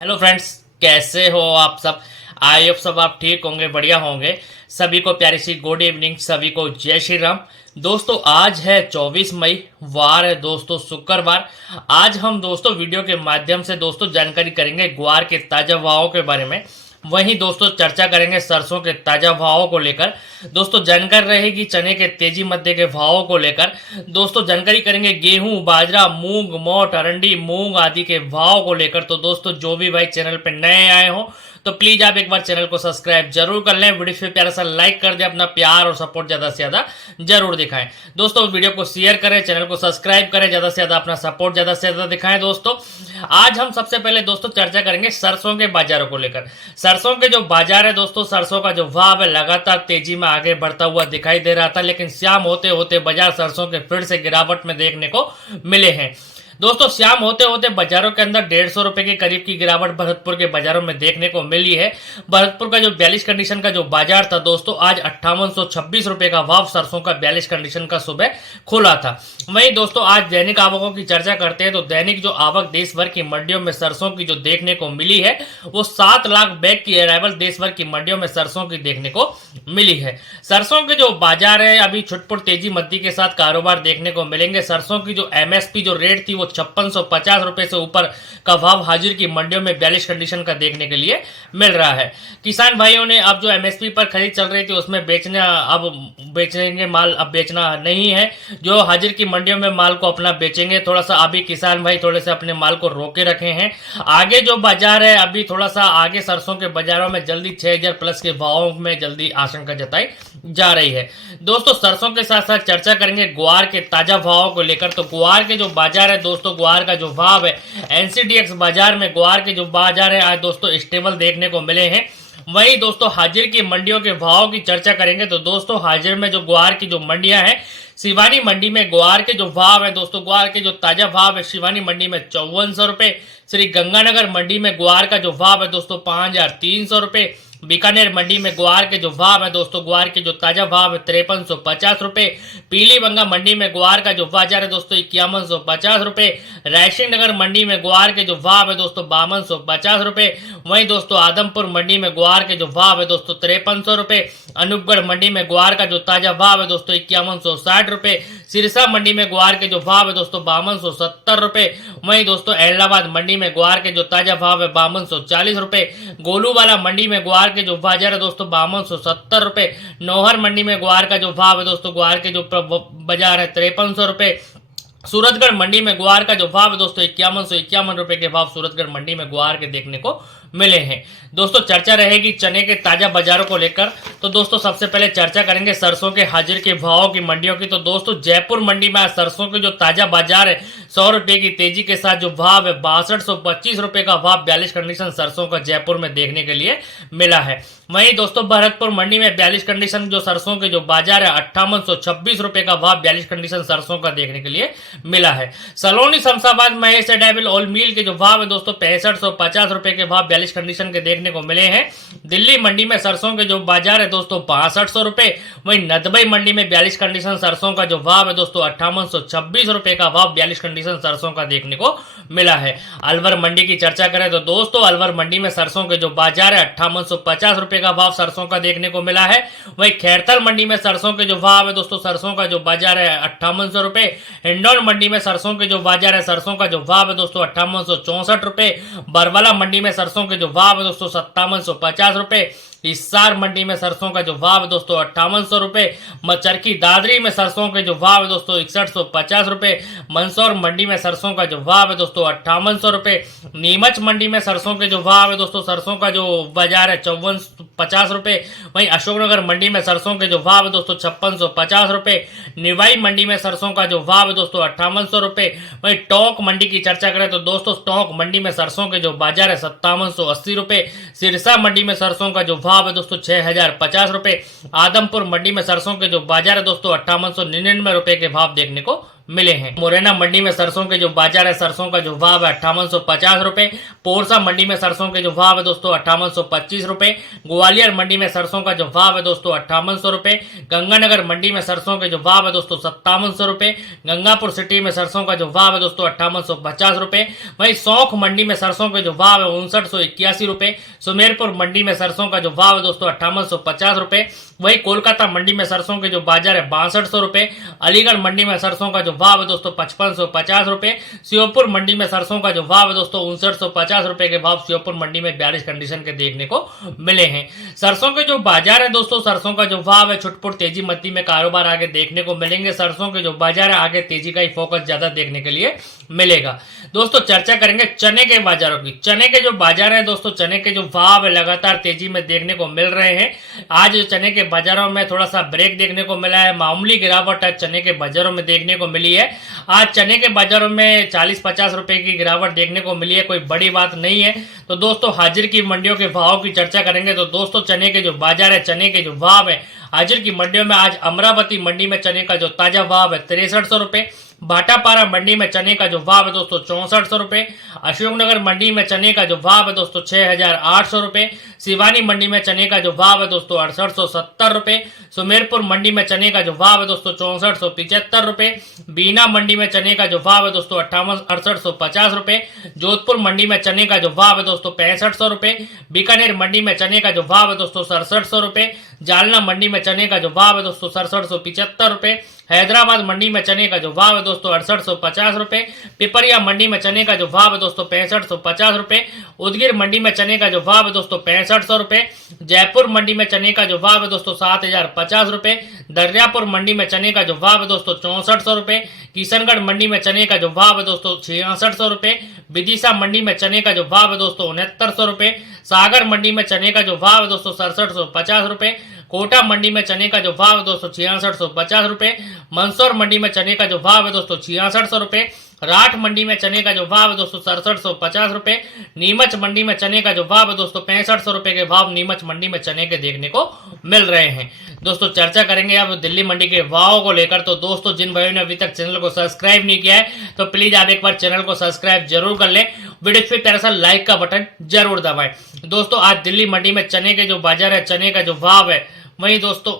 Hello friends, कैसे हो आप सब। आई होप सब आप ठीक होंगे, बढ़िया होंगे। सभी को प्यारी सी गुड इवनिंग, सभी को जय श्री राम। दोस्तों आज है 24 मई, वार है दोस्तों शुक्रवार। आज हम दोस्तों वीडियो के माध्यम से दोस्तों जानकारी करेंगे ग्वार के ताजा भावों के बारे में। वहीं दोस्तों चर्चा करेंगे सरसों के ताजा भावों को लेकर। दोस्तों जानकारी रहेगी चने के तेजी मध्य के भावों को लेकर। दोस्तों जानकारी करेंगे गेहूं, बाजरा, मूंग, मोट, अरंडी, मूंग आदि के भाव को लेकर। तो दोस्तों जो भी भाई चैनल पे नए आए हो तो प्लीज आप एक बार चैनल को सब्सक्राइब जरूर कर लें। वीडियो पे प्यारा सा लाइक कर दें, अपना प्यार और सपोर्ट ज्यादा से ज्यादा जरूर दिखाएं। दोस्तों वीडियो को शेयर करें, चैनल को सब्सक्राइब करें, ज्यादा से ज्यादा अपना सपोर्ट ज्यादा से ज्यादा दिखाएं। दोस्तों आज हम सबसे पहले दोस्तों चर्चा करेंगे सरसों के बाजारों को लेकर। सरसों के जो बाजार है दोस्तों, सरसों का जो भाव है लगातार तेजी में आगे बढ़ता हुआ दिखाई दे रहा था, लेकिन शाम होते होते बाजार सरसों के फिर से गिरावट में देखने को मिले हैं। दोस्तों शाम होते होते बाजारों के अंदर 150 रुपए के करीब की गिरावट भरतपुर के बाजारों में देखने को मिली है। भरतपुर का जो 42 कंडीशन का जो बाजार था दोस्तों, आज 5826 रुपए का भाव सरसों का 42 कंडीशन का सुबह खुला था। वहीं दोस्तों आज दैनिक आवकों की चर्चा करते हैं तो दैनिक जो आवक देश भर की मंडियों में सरसों की जो देखने को मिली है वो 7 लाख बैग की अराइवल देश भर की मंडियों में सरसों की देखने को मिली है। सरसों के जो बाजार है अभी छुटपुट तेजी मद्दी के साथ कारोबार देखने को मिलेंगे। सरसों की जो एमएसपी जो रेट थी वो 5650 रुपए से ऊपर का भाव हाजिर की मंडियों में 42 कंडीशन का देखने के लिए मिल रहा है। किसान भाइयों ने अब जो एमएसपी पर खरीद चल रही थी उसमें बेचना, अब बेचेंगे माल, अब बेचना नहीं है। जो हाजिर की मंडियों में माल को अपना बेचेंगे। थोड़ा सा अभी किसान भाई थोड़े से अपने माल को रोके रखे हैं। आगे जो बाजार है अभी थोड़ा सा आगे सरसों के बाजारों में जल्दी 6000 प्लस के भावों में जल्दी आशंका जताई जा रही है। दोस्तों सरसों के साथ साथ चर्चा करेंगे ग्वार के ताजा भावों को लेकर। तो ग्वार के जो बाजार है दोस्तों, ग्वार का जो भाव है एनसीडीएक्स बाजार में ग्वार के जो बाजार है आज दोस्तों स्टेबल देखने को मिले हैं। वहीं दोस्तों हाजिर की मंडियों के भाव की चर्चा करेंगे तो दोस्तों हाजिर में जो ग्वार की जो मंडियां हैं, शिवानी मंडी में ग्वार के जो भाव है दोस्तों, ग्वार के जो ताजा भाव है शिवानी मंडी में 5400 रुपए। श्री गंगानगर मंडी में ग्वार का जो भाव है दोस्तों 5300 रुपए। बीकानेर मंडी में ग्वार के जो भाव है दोस्तों, ग्वार के जो ताजा भाव है 5350 रुपए। पीलीबंगा मंडी में ग्वार का जो बाजार है दोस्तों 5150 रुपए। रायसिंह नगर मंडी में ग्वार के जो भाव है दोस्तों 5250 रुपए। वहीं दोस्तों आदमपुर मंडी में ग्वार के जो भाव है दोस्तों 5300 रुपए। अनूपगढ़ मंडी में ग्वार का जो ताजा भाव है दोस्तों 5160 रुपए। सिरसा मंडी में ग्वार के जो भाव है दोस्तों 5270 रुपए। वहीं दोस्तों इलाहाबाद मंडी में ग्वार के जो ताजा भाव है 5240 रुपए। गोलूवाला मंडी में ग्वार के जो बाजार है दोस्तों 5270 रुपए। नौहर मंडी में ग्वार का जो भाव है दोस्तों, ग्वार के जो बाजार है 5300 रुपए। सूरतगढ़ मंडी में ग्वार का जो भाव है दोस्तों 5151 रुपए के भाव सूरतगढ़ मंडी में ग्वार के देखने को मिले हैं। दोस्तों चर्चा रहेगी चने के ताजा बाजारों को लेकर। तो दोस्तों सबसे पहले चर्चा करेंगे सरसों के हाजिर के भाव की मंडियों की। तो दोस्तों जयपुर मंडी में आज सरसों के जो ताजा बाजार है 100 रुपए की तेजी के साथ जो भाव है 6225 रुपए का भाव 42 कंडीशन सरसों का जयपुर में देखने के लिए मिला है। वहीं दोस्तों भरतपुर मंडी में 42 कंडीशन जो सरसों के जो बाजार है 5826 रुपए का भाव 42 कंडीशन सरसों का देखने के लिए मिला है। सलोनी शमशाबाद महेश डेविल ऑल मील के जो भाव है दोस्तों 6550 रुपए के भाव 42 कंडीशन के देखने को मिले हैं। दिल्ली मंडी में सरसों के जो बाजार है दोस्तों 6500 रुपए। वहीं नदबई मंडी में 42 कंडीशन सरसों का जो भाव है दोस्तों 5826 रुपए का भाव 42 कंडीशन सरसों का देखने को मिला है। अलवर मंडी की चर्चा करें तो दोस्तों अलवर मंडी में सरसों के जो बाजार है 5850 रुपए का भाव सरसों का देखने को मिला है। वहीं खैरतल मंडी में सरसों के जो भाव है दोस्तों, सरसों का जो बाजार है 5800 रुपए। हिंडौन मंडी में सरसों के जो बाजार है सरसों का जो भाव है दोस्तों 5864 रुपए। बरवाला मंडी में सरसों के जो भाव है दोस्तों 5750 रुपए। हिसार मंडी में सरसों का जो भाव है दोस्तों 5800 रुपए। चरखी दादरी में सरसों के जो भाव है दोस्तों 6150 रुपए। मंदसौर मंडी में सरसों का जो भाव है दोस्तों 5800 रुपए। नीमच मंडी में सरसों के जो भाव है दोस्तों, सरसों का जो बाजार है 5450 रुपए। वहीं अशोकनगर मंडी में सरसों के जो भाव है दोस्तों 5650 रुपए। निवाई मंडी में सरसों का जो भाव है दोस्तों 5800 रुपए। वहीं टोंक मंडी की चर्चा करें तो दोस्तों टोंक मंडी में सरसों के जो बाजार है 5780 रुपए। सिरसा मंडी में सरसों का जो भाव है दोस्तों 6050 रुपए। आदमपुर मंडी में सरसों के जो बाजार है दोस्तों 5899 रुपए के भाव देखने को मिले हैं। मुरैना मंडी में सरसों के जो बाजार है, सरसों का जो भाव है 5850 रुपए। पोरसा मंडी में सरसों के जो भाव है दोस्तों 5825 रुपए। ग्वालियर मंडी में सरसों का जो भाव है दोस्तों 5800 रुपए। गंगानगर मंडी में सरसों के जो भाव है दोस्तों 5700 रुपए। गंगापुर सिटी में सरसों का जो भाव है दोस्तों 5850 रुपए। वहीं सौंख मंडी में सरसों के जो भाव है 5981 रुपए। सुमेरपुर मंडी में सरसों का जो भाव है दोस्तों 5850 रुपए। वहीं कोलकाता मंडी में सरसों के जो बाजार है 6200 रुपए। अलीगढ़ मंडी में सरसों का जो भाव है दोस्तों 5550 रुपए। श्योपुर मंडी में सरसों का जो भाव है दोस्तों 5950 रुपए के भाव श्योपुर मंडी में 42 कंडीशन के देखने को मिले हैं। सरसों के जो बाजार है दोस्तों, सरसों का जो भाव है छुटपुट तेजी मत्ती में कारोबार आगे देखने को मिलेंगे। सरसों के जो बाजार है आगे तेजी का ही फोकस ज्यादा देखने के लिए मिलेगा। दोस्तों चर्चा करेंगे चने के बाजारों की। चने के जो बाजार है दोस्तों, चने के जो भाव है लगातार तेजी में देखने को मिल रहे हैं। आज चने के बाजारों में थोड़ा सा ब्रेक देखने को मिला है। मामूली गिरावट आज चने के बाजारों में देखने को मिली है। आज चने के बाजारों में 40-50 रुपए की गिरावट देखने को मिली है, कोई बड़ी बात नहीं है। तो दोस्तों हाजिर की मंडियों के भाव की चर्चा करेंगे। तो दोस्तों चने के जो बाजार है, चने के जो भाव है हाजिर की मंडियों में, आज अमरावती मंडी में चने का जो ताजा भाव है 6300 रुपए। भाटापारा मंडी में चने का जो भाव है दोस्तों 6400 रुपए। अशोकनगर मंडी में चने का जो भाव है दोस्तों 6800 रुपए। सिवानी मंडी में चने का जो भाव है दोस्तों 6870 रुपए। सुमेरपुर मंडी में चने का जो भाव है दोस्तों 6475 रुपए। बीना मंडी में चने का जो भाव है दोस्तों 6850 रुपए। जोधपुर मंडी में चने का जो भाव है दोस्तों 6500 रुपए। बीकानेर मंडी में चने का जो भाव है दोस्तों 6700 रुपए। जालना मंडी में चने का जो भाव है दोस्तों 6775 रुपए। हैदराबाद मंडी में चने का जो भाव है दोस्तों 6850 रुपए। पिपरिया मंडी में चने का जो भाव है दोस्तों 6550 रुपए। उदगीर मंडी में चने का जो भाव है दोस्तों 6500 रुपए। जयपुर मंडी में चने का जो भाव है दोस्तों 7050 रुपए। दरियापुर मंडी में चने का जो भाव है दोस्तों 6400 रुपए। किशनगढ़ मंडी में चने का जो भाव है दोस्तों 6600 रुपए। विदिशा मंडी में चने का जो भाव है दोस्तों 6900 रुपए। सागर मंडी में चने का जो भाव है दोस्तों 6750 रुपए। कोटा मंडी में चने का जो भाव है दोस्तों 6650 रुपए। मंदसौर मंडी में चने का जो भाव है दोस्तों 6600 रुपए। राठ मंडी में चने का जो भाव है दोस्तों 6750 रुपए। नीमच मंडी में चने का जो भाव है दोस्तों 6500 रुपए के भाव नीमच मंडी में चने के देखने को मिल रहे हैं। दोस्तों चर्चा करेंगे अब दिल्ली मंडी के भाव को लेकर। तो दोस्तों जिन भाइयों ने अभी तक चैनल को सब्सक्राइब नहीं किया है तो प्लीज आप एक बार चैनल को सब्सक्राइब जरूर कर लें। वीडियो पे प्यारा सा लाइक का बटन जरूर दबाएं। दोस्तों आज दिल्ली मंडी में चने के जो बाजार है, चने का जो भाव है, वहीं दोस्तों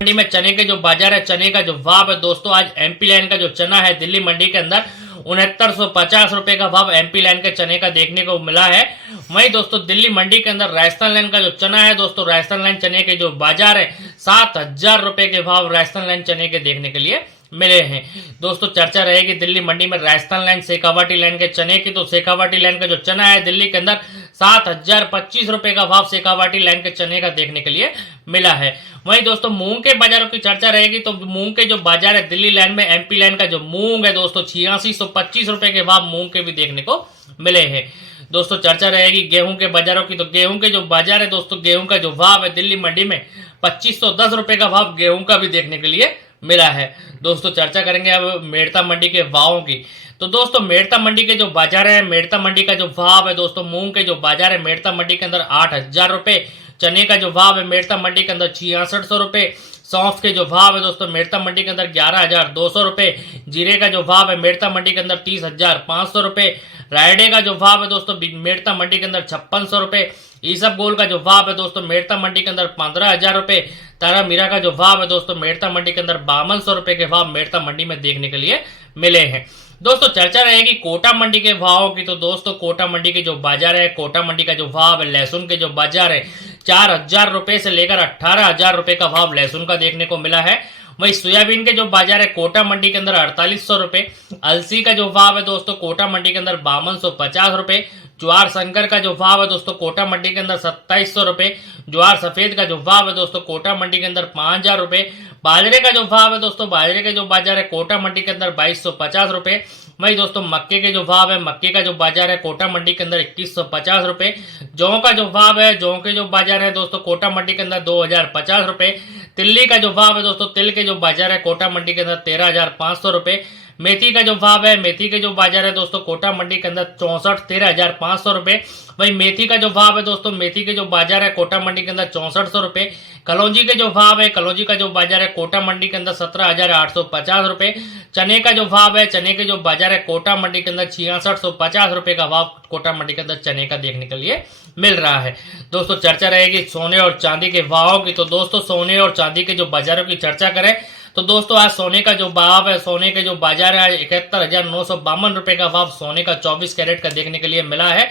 मंडी में चने के जो बाजार है, चने का जो भाव है दोस्तों, आज एमपी लाइन का जो चना है दिल्ली मंडी के अंदर 6950 रुपए का भाव एमपी लाइन के चने का देखने को मिला है। वहीं दोस्तों दिल्ली मंडी के अंदर राजस्थान लाइन का जो चना है दोस्तों, राजस्थान लाइन चने के जो बाजार है 7000 रुपए के भाव राजस्थान लाइन चने के देखने के लिए मिले हैं। दोस्तों चर्चा रहेगी दिल्ली मंडी में राजस्थान लाइन शेखावाटी लाइन के चने की। तो शेखावाटी लाइन का जो चना है दिल्ली के अंदर 7025 रुपए का भाव शेखावाटी लाइन के चने का देखने के लिए मिला है। वहीं दोस्तों मूंग के बाजारों की चर्चा रहेगी। तो मूंग के जो बाजार है दिल्ली लाइन में, एमपी लाइन का जो मूंग है दोस्तों 8625 रुपए के भाव मूंग के भी देखने को मिले हैं। दोस्तों चर्चा रहेगी गेहूं के बाजारों की। तो गेहूं के जो बाजार है दोस्तों, गेहूं का जो भाव है दिल्ली मंडी में 2510 रुपए का भाव गेहूं का भी देखने के लिए मिला है। दोस्तों चर्चा करेंगे अब मेड़ता मंडी के भावों की। तो दोस्तों मेड़ता मंडी के जो बाजार है, मेड़ता मंडी का जो भाव है दोस्तों, मूंग के जो बाजार है मेड़ता मंडी के अंदर 8000 रुपए। चने का जो भाव है मेड़ता मंडी के अंदर 6600 रुपए। सौंफ के जो भाव है दोस्तों मेड़ता मंडी के अंदर 11200 रुपए। जीरे का जो भाव है मेड़ता मंडी के अंदर 30500 रुपए। रायडे का जो भाव है दोस्तों मेड़ता मंडी के अंदर 5600 रुपए। ईसब गोल का जो भाव है दोस्तों मेड़ता मंडी के अंदर 15000 रुपए। तारा मीरा का जो भाव है दोस्तों मेड़ता मंडी के अंदर 5200 रुपए के भाव मेड़ता मंडी में देखने के लिए मिले हैं। दोस्तों चर्चा रहेगी कोटा मंडी के भावों की। तो दोस्तों कोटा मंडी के जो बाजार है, कोटा मंडी का जो भाव है, लहसुन के जो बाजार है 4000 रुपए से लेकर 18000 रुपए का भाव लहसुन का देखने को मिला है। वहीं सोयाबीन के जो बाजार है कोटा मंडी के अंदर 4800 रुपए। अलसी का जो भाव है दोस्तों कोटा मंडी के अंदर 5250 रुपए। ज्वार संकर का जो भाव है दोस्तों कोटा मंडी के अंदर 2700 रुपए। ज्वार सफेद का जो भाव है दोस्तों कोटा मंडी के अंदर 5000 रुपए। बाजरे का जो भाव है दोस्तों, बाजरे के जो बाजार है कोटा मंडी के अंदर 2250 रुपए। वही दोस्तों मक्के के जो भाव है, मक्के का जो बाजार है कोटा मंडी के अंदर 2150 रुपए। जौ का जो भाव है, जौ के जो बाजार है दोस्तों कोटा मंडी के अंदर 2050 रुपए। तिल्ली का जो भाव है दोस्तों, तिल के जो बाजार है कोटा मंडी के अंदर 13500 रुपए। मेथी का जो भाव है, मेथी के जो बाजार है दोस्तों कोटा मंडी के अंदर 13,500 रुपए। वही मेथी का जो भाव है दोस्तों, मेथी के जो बाजार है कोटा मंडी के अंदर 6400 रुपए। कलौंजी के जो भाव है, कलौंजी का जो बाजार है कोटा मंडी के अंदर 17,850 रुपए। चने का जो भाव है, चने के जो बाजार है कोटा मंडी के अंदर 6650 रुपए का भाव कोटा मंडी के अंदर चने का देखने के लिए मिल रहा है। दोस्तों चर्चा रहेगी सोने और चांदी के भावों की। तो दोस्तों सोने और चांदी के जो बाजारों की चर्चा करें तो दोस्तों आज सोने का जो भाव है, सोने के जो बाजार है 71,952 रुपए का भाव सोने का 24 कैरेट का देखने के लिए मिला है।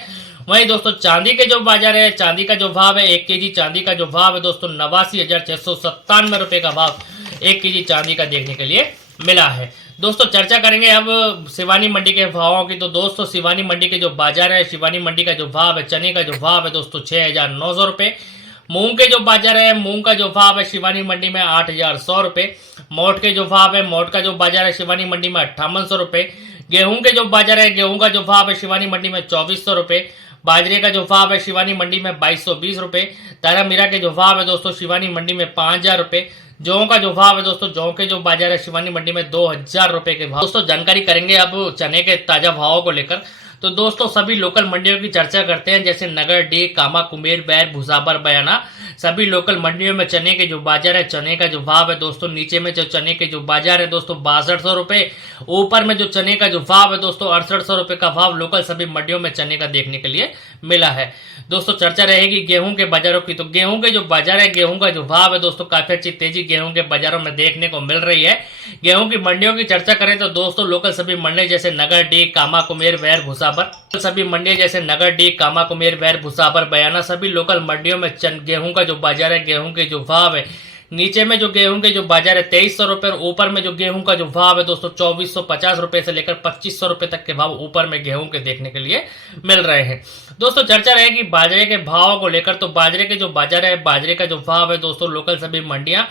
वहीं दोस्तों चांदी के जो बाजार है, चांदी का जो भाव है 1 केजी चांदी का जो भाव है दोस्तों 89,697 रुपए का भाव 1 केजी चांदी का देखने के लिए मिला है। दोस्तों चर्चा करेंगे अब शिवानी मंडी के भावों की। तो दोस्तों शिवानी मंडी के जो बाजार है, शिवानी मंडी का जो भाव है, चने का जो भाव है दोस्तों 6,900 रुपए। मूंग के जो बाजार है, मूंग का जो भाव है शिवानी मंडी में 8,100 रुपए। मोट के जो भाव है, मोट का जो बाजार है शिवानी मंडी में 5800 रुपए। गेहूं के जो बाजार है, गेहूं का जो भाव है शिवानी मंडी में 2400 रुपए। बाजरे का जो भाव है शिवानी मंडी में 2220 रुपए। तारा मीरा के जो भाव है दोस्तों शिवानी मंडी में 5000 रुपए। जौ का जो भाव है दोस्तों, जौ के जो बाजार है शिवानी मंडी में 2000 रुपए के भाव। दोस्तों जानकारी करेंगे अब चने के ताजा भावों को लेकर। तो दोस्तों सभी लोकल मंडियों की चर्चा करते हैं, जैसे नगर, डी, कामा, कुमेर, बैर, भुसाबर, बयाना। सभी लोकल मंडियों में चने के जो बाजार है, चने का जो भाव है दोस्तों, नीचे में जो चने के जो बाजार है दोस्तों 6200 रुपए। ऊपर में जो चने का जो भाव है दोस्तों 6800 रुपए का भाव लोकल सभी मंडियों में चने का देखने के लिए मिला है। दोस्तों चर्चा रहेगी गेहूं के बाजारों की। तो गेहूं के जो बाजार है, गेहूं का जो भाव है दोस्तों काफी अच्छी तेजी गेहूं के बाजारों में देखने को मिल रही है। गेहूं की मंडियों की चर्चा करें तो दोस्तों लोकल सभी मंडी जैसे नगर, डी, कामा, कुमेर, बैर, भुसाबर, सभी मंडियां जैसे नगर, डी, कामा, कुमेर, बैर, भुसाबर, बयाना, सभी लोकल मंडियों में गेहूं का जो बाजार है, गेहूं के जो भाव है, नीचे में जो गेहूं के जो बाजार है 2300 रुपए और ऊपर में जो गेहूं का जो भाव है दोस्तों 2450 रुपए से लेकर 2500 रुपए तक के भाव ऊपर में गेहूं के देखने के लिए मिल रहे हैं। दोस्तों चर्चा रहेगी बाजरे के भाव को लेकर। तो बाजरे के जो बाजार है, बाजरे का जो भाव है दोस्तों लोकल सभी मंडियां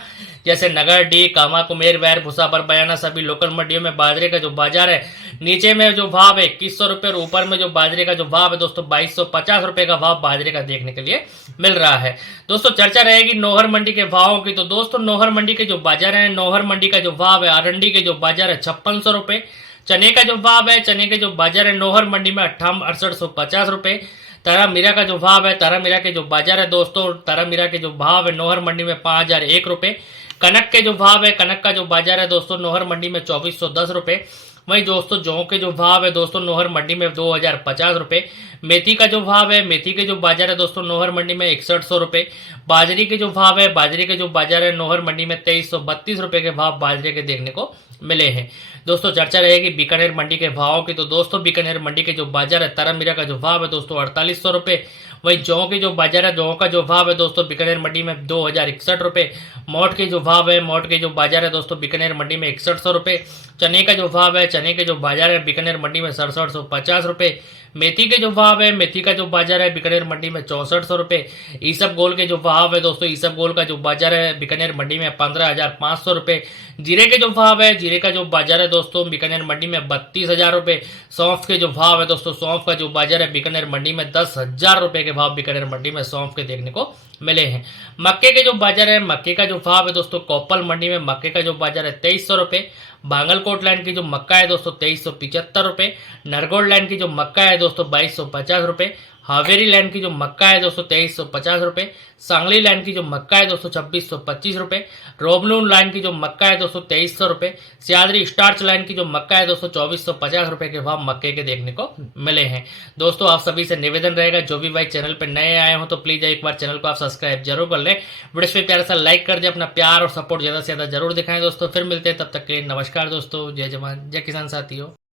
जैसे नगर, डी, कामा, कुमेर, बैर, भुसाबर, बयाना, सभी लोकल मंडियों में बाजरे का जो बाजार है, नीचे में जो भाव है 2100 रुपए और ऊपर में जो बाजरे का जो भाव है दोस्तों 2250 रुपए का भाव बाजरे का देखने के लिए मिल रहा है। दोस्तों चर्चा रहेगी नौहर मंडी के भावों की। तो दोस्तों नौहर मंडी के जो बाजार है, नौहर मंडी का जो भाव है, अरंडी के जो बाजार है 5600 रुपए। चने का जो भाव है, चने के जो बाजार है नौहर मंडी में 6850 रुपए। तारा मीरा का जो भाव है, तारा मीरा के जो बाजार है दोस्तों, तारा मीरा के जो भाव है नौहर मंडी में 5001 रुपए। कनक के जो भाव है, कनक का जो बाजार है दोस्तों नौहर मंडी में 2410 रुपए। वहीं दोस्तों जौ के जो भाव है दोस्तों नौहर मंडी में 2050 रुपए। मेथी का जो भाव है, मेथी के जो बाजार है दोस्तों नौहर मंडी में 6100 रुपए। बाजरी के जो भाव है, बाजरी के जो बाजार है नौहर मंडी में 2332 रुपए के भाव बाजरे के देखने को मिले हैं। दोस्तों चर्चा रहेगी बीकानेर मंडी के भावों की। तो दोस्तों बीकानेर मंडी के जो बाजार है, तारामीरा का जो भाव है दोस्तों 4800 रुपए। वहीं जौ के जो बाजार है, जौ का जो भाव है दोस्तों बीकानेर मंडी में 2061 रुपए। मोट के जो भाव है, मोट के जो बाजार है दोस्तों बीकानेर मंडी में 6100 रुपए। चने का जो भाव है, चने के जो बाजार है बीकानेर मंडी में 6750 रुपए। मेथी के जो भाव है, मेथी का जो बाजार है बीकानेर मंडी में 6400 रुपए। ईसब गोल के जो भाव है दोस्तों, ईसब गोल का जो बाजार है बीकानेर मंडी में 15,500 रुपए। जीरे के जो भाव है, जीरे का जो बाजार है दोस्तों बीकानेर मंडी में 32,000 रुपए। सौंफ के जो भाव है दोस्तों, सौंफ का जो बाजार है बीकानेर मंडी में 10,000 रुपए के भाव बीकानेर मंडी में सौंफ के देखने को मिले हैं। मक्के के जो बाजार है, मक्के का जो भाव है दोस्तों कोप्पल मंडी में मक्के का जो बाजार है 2300 रुपए। बांगलकोट लाइन की जो मक्का है दोस्तों 2375 रुपए। नरगोल लाइन की जो मक्का है दोस्तों 2250 रुपए। हावेरी लाइन की जो मक्का है दोस्तों 2350 रुपए। सांगली लाइन की जो मक्का है दोस्तों 2625 रुपए। रोबलून लाइन की जो मक्का है दोस्तों 2300 रुपए। सियादरी स्टार्च लाइन की जो मक्का है दोस्तों 2450 रुपए के भाव मक्के के देखने को मिले हैं। दोस्तों आप सभी से निवेदन रहेगा, जो भी भाई चैनल पर नए आए हो तो प्लीज एक बार चैनल को आप सब्सक्राइब जरूर कर लें। वीडियो पे प्यारा सा लाइक कर दे, अपना प्यार और सपोर्ट ज्यादा से ज्यादा जरूर दिखाएं दोस्तों। फिर मिलते हैं, तब तक के लिए नमस्कार दोस्तों। जय जवान जय किसान साथियों।